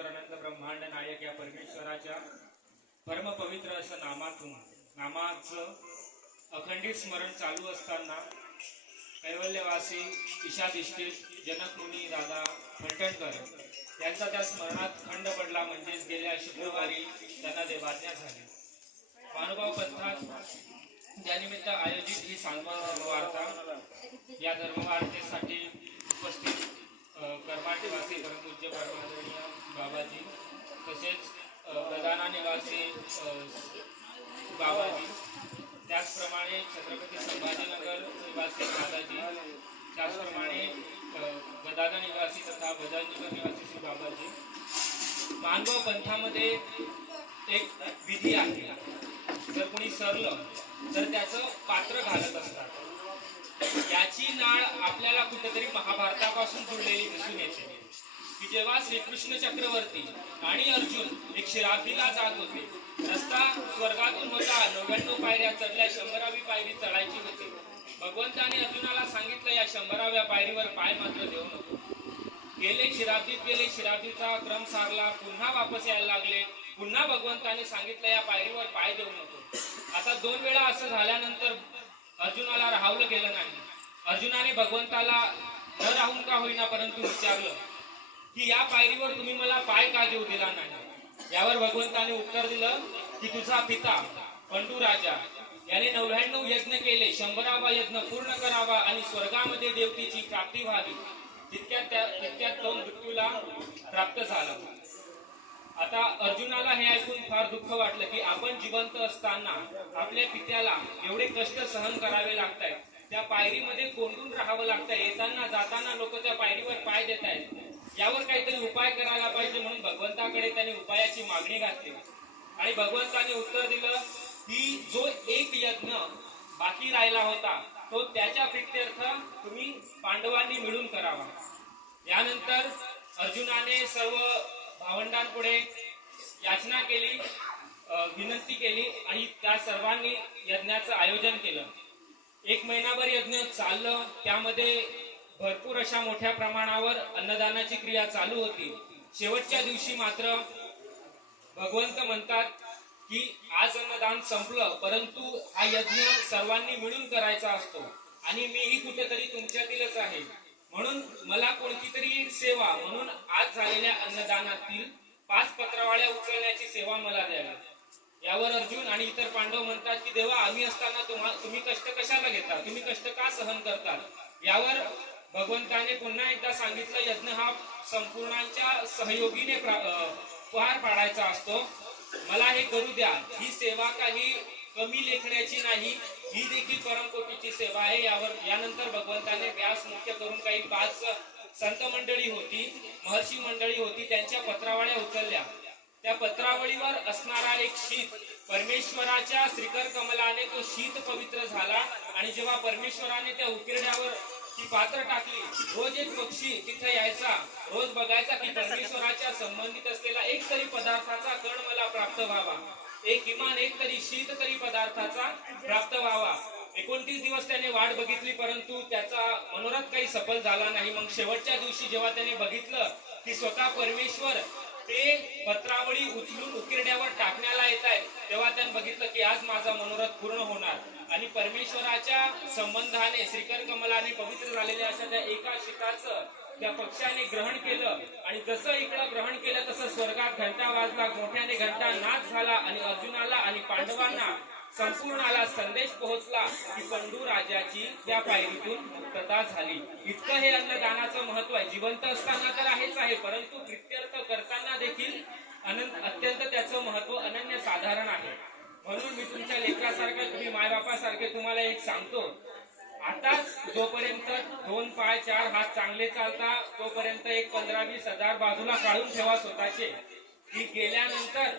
परमेश्वरानंद ब्रह्मांड नायक या परमेश्वराच्या परमपवित्र असं नामातून नामाचं अखंडित स्मरण चालू असताना कैवल्यवासी ईशाधिष्ठित जनकमुनी दादा फलटणकर यांचा त्या स्मरणात खंड पडला म्हणजेच गेल्या शुक्रवारी त्यांना देवाज्ञा झाली. मानुभाव पंथात त्यानिमित्त आयोजित ही सांगवा धर्मवार्ता या धर्मवार्तेसाठी निवासी बाबाजी. त्याचप्रमाणे छत्रपती संभाजीनगर निवासी दादाजी. त्याचप्रमाणे गदादा निवासी तथा बजाजनगर निवासी श्री बाबाजी. मानव पंथामध्ये एक विधी आहे. जर कोणी सरलं तर त्याचं पात्र घालत असतात. याची नाळ आपल्याला कुठेतरी महाभारतापासून जुळलेली दिसून येते. की जेव्हा श्रीकृष्ण चक्रवर्ती आणि अर्जुन एक शिराफीला जात होते रस्ता स्वर्गातून होता नव्याण्णव पायऱ्या चढल्या शंभरावी पायरी चढायची होती. भगवंताने अर्जुनाला सांगितलं या शंभराव्या पायरीवर पाय मात्र देऊ नको. गेले शिराबदीत गेले शिराबदीचा क्रम सारला पुन्हा वापस यायला लागले. पुन्हा भगवंताने सांगितलं या पायरीवर पाय देऊ नको. आता दोन वेळा असं झाल्यानंतर अर्जुनाला राहवलं गेलं नाही. अर्जुनाने भगवंताला न राहून का होईना? परंतु विचारलं की या पायरीवर तुम्ही मला पाय का देऊ दिला नाही? यावर भगवंताने उत्तर दिलं की तुझा पिता पंडू राजा याने नव्याण्णव यज्ञ केले शंभरावा यज्ञ पूर्ण करावा आणि स्वर्गामध्ये देवतेची प्राप्ती व्हावी. तितक्यात त्या तितक्यात तो मृत्यूला प्राप्त झाला. आता अर्जुनाला हे ऐकून फार दुःख वाटलं की आपण जिवंत असताना आपल्या पित्याला एवढे कष्ट सहन करावे लागत आहेत त्या पायरीमध्ये कोंडून राहावं लागतंय. येताना जाताना लोक त्या पायरीवर पाय देत आहेत उपाय करायला पाहिजे म्हणून भगवंताकडे त्यांनी उपायाची मागणी घातली. आणि भगवंताने उत्तर दिलं की जो एक यज्ञ बाकी राहिला होता तो त्याच्या प्रित्यर्थ तुम्ही पांडवांनी मिळून करावा. यानंतर अर्जुनाने सर्व भावंडांपुढे याचना केली विनंती केली आणि त्या सर्वांनी यज्ञाचं आयोजन केलं. एक महिनाभर यज्ञ चाललं त्यामध्ये भरपूर अशा मोठ्या प्रमाणावर अन्नदानाची क्रिया चालू होती. शेवटच्या दिवशी मात्र भगवंत म्हणतात की आज अन्नदान संपलं परंतु हा यज्ञ सर्वांनी मिळून करायचा असतो आणि मीही कुठेतरी तुमच्यातीलच आहे. म्हणून मला कोणती तरी एक सेवा म्हणून आज झालेल्या अन्नदानातील पाच पत्रावाळ्या उचलण्याची सेवा मला द्यावी यावर अर्जुन आणि इतर पांडव म्हणतात की देवा आम्ही असताना तुम्हाला तुम्ही कष्ट कशाला घेता? तुम्ही कष्ट का सहन करता? यावर भगवंताने पुन्हा एकदा सांगितलं यज्ञ हा संपूर्णांच्या सहयोगीने पार पाडायचा असतो. मला हे करू द्या. ही सेवा काही कमी लेखण्याची नाही ही देखील परमकोटीची सेवा आहे. यावर यानंतर भगवंताने व्यास मुख्य करून काही पाच संत मंडळी होती महर्षी मंडळी होती त्यांच्या पत्रावळ्या उचलल्या. त्या पत्रावळीवर असणारा एक शीत परमेश्वराच्या श्रीकर कमलाने तो शीत पवित्र झाला आणि जेव्हा परमेश्वराने त्या उकिरड्यावर ती पात्र टाकली. रोज एक पक्षी तिथे यायचा. रोज बघायचा की परमेश्वराच्या संबंधित असलेला एक तरी पदार्थाचा कण मला प्राप्त व्हावा. एक किमान एक तरी शीत तरी पदार्थाचा प्राप्त व्हावा. एकोणतीस दिवस त्याने वाट बघितली परंतु त्याचा मनोरथ काही सफल झाला नाही. मग शेवटच्या दिवशी जेव्हा त्याने बघितलं की स्वतः परमेश्वर ते पत्रावळी उचलून उकिरड्यावर टाकण्याला येत आहेत तेव्हा त्यांनी बघितलं की आज माझा मनोरथ पूर्ण होणार. आणि परमेश्वराच्या संबंधाने श्रीकर कमलाने पवित्र झालेल्या अशा त्या एका शिकाचं त्या पक्षाने ग्रहण केलं. आणि जसं इकडं ग्रहण केलं तसं स्वर्गात घंटा वाजला मोठ्याने घंटा नाच झाला आणि अर्जुनाला आणि पांडवांना संपूर्णाला संदेश पोहोचला की पंडू राजाची त्या पायरीतून मुक्तता झाली. इतकं हे अन्नदानाचं महत्त्व आहे. जिवंत असताना तर आहेच आहे परंतु कृत्यर्थ करताना देखील अनंत अत्यंत त्याचं महत्त्व उदाहरण आहे. म्हणून मी तुमच्या लेकरासारखं तुम्ही मायबापासारखे तुम्हाला एक सांगतो. आताच जोपर्यंत दोन पाय चार हात चांगले चालता तोपर्यंत एक पंधरा वीस हजार बाजूला काढून ठेवा स्वतःचे. की गेल्यानंतर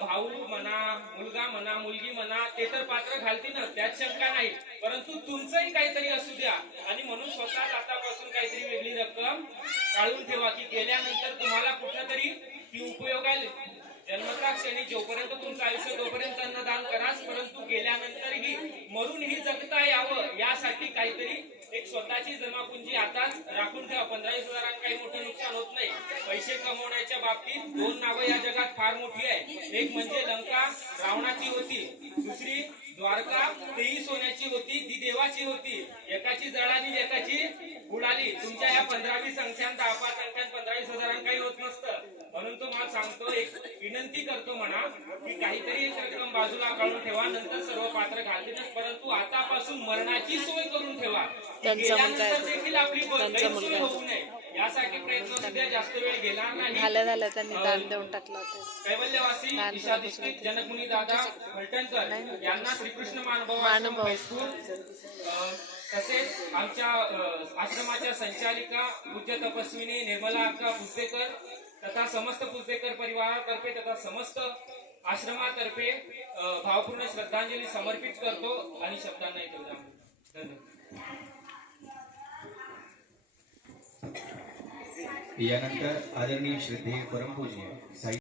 भाऊ म्हणा मुलगा म्हणा मुलगी म्हणा ते तर पात्र घालतीलच त्यात शंका नाही. परंतु तुमचंही काहीतरी असू द्या. आणि म्हणून स्वतः आतापासून काहीतरी वेगळी रक्कम काढून ठेवा की गेल्यानंतर तुम्हाला कुठं तरी ती उपयोगाला जन्मताक्षणी जोपर्यंत तुमचं आयुष्य तोपर्यंत अन्नदान कराच परंतु गेल्यानंतरही मरूनही जगता यावं यासाठी काहीतरी एक स्वतःची जमापुंजी आताच राखून ठेवा. पंधरा वीस हजारांना काही मोठं नुकसान होत नाही. पैसे कमवण्याच्या बाबतीत दोन नावं या जगात फार मोठी आहे एक म्हणजे लंका रावणाची होती. दुसरी द्वारका तेही सोन्याची होती. ती देवाची होती. एकाची जळाली एकाची उडाली तुमच्या या पंधरावी संख्यान दहा पाच संख्यान पंधरावीस हजारांकाही विनंती करतो म्हणा की काहीतरी एक रक्कम बाजूला काढून ठेवा नंतर सर्व पात्र घालतीलच. परंतु आतापासून मरणाची सोय करून ठेवा. गेल्यानंतर. देखील आपली आहे. होऊ नये. यासाठी प्रयत्न सध्या जास्त वेळ घेणार नाही. झाल्या झाल्या त्यांनी दान देऊन टाकलं होतं. कैवल्यवासी ईशा दीक्षित जनकमुनी दादा फलटणकर यांना श्रीकृष्ण अ, तसेच आमच्या आश्रमाच्या संचालिका पूज्य तपस्विनी निर्मला अक्का पुस्तेकर तथा समस्त पुस्तेकर परिवारातर्फे तथा समस्त आश्रमातर्फे भावपूर्ण श्रद्धांजली समर्पित करतो आणि शब्दांना येतो धन्यवाद. यानंतर आदरणीय श्रद्धेय परमपूज्य साई